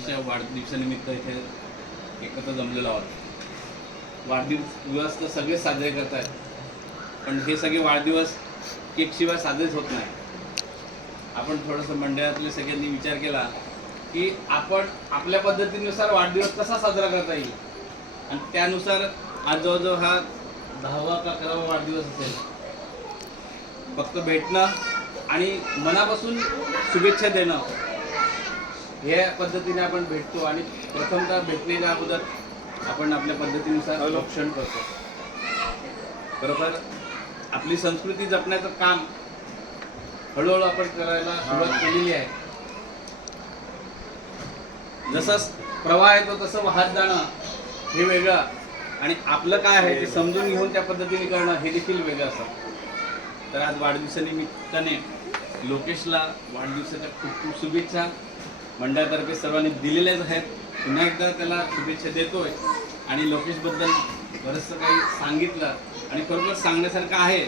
लोकेशच्या वाढदिवसानिमित्त इथे एकत्र जमलेलो आहोत। वाढदिवस तर सगळे साजरे करत आहेत, पण हे सगळे वाढदिवस केकशिवाय साजरेच होत नाही। आपण थोडंसं मंडळातले सगळ्यांनी विचार केला की आपण आपल्या पद्धतीनुसार वाढदिवस कसा साजरा करता येईल, आणि त्यानुसार आज जवळजवळ हा 10वा का 11वा वाढदिवस असेल। फक्त भेटणं आणि मनापासून शुभेच्छा देणं या पद्धतीने आपण भेटतो, आणि प्रथमतः भेटण्याच्या अगोदर आपण आपल्या पद्धतीनुसार औक्षण करतो। बरोबर, आपली संस्कृती जपण्याचं काम हळूहळू आपण करायला सुरुवात केलेली आहे। जसा प्रवाह येतो तसं वाहत जाणं हे वेगळं, आणि आपलं काय आहे ते समजून घेऊन त्या पद्धतीने करणं हे देखील वेगळं असतं। तर आज वाढदिवसानिमित्ताने लोकेशला वाढदिवसाच्या खूप खूप शुभेच्छा मंडळातर्फे सर्वांनी दिलेल्याच आहेत। पुन्हा एकदा त्याला शुभेच्छा देतोय, आणि लोकेशबद्दल बरंचसं काही सांगितलं, आणि खरोखर सांगण्यासारखं आहे।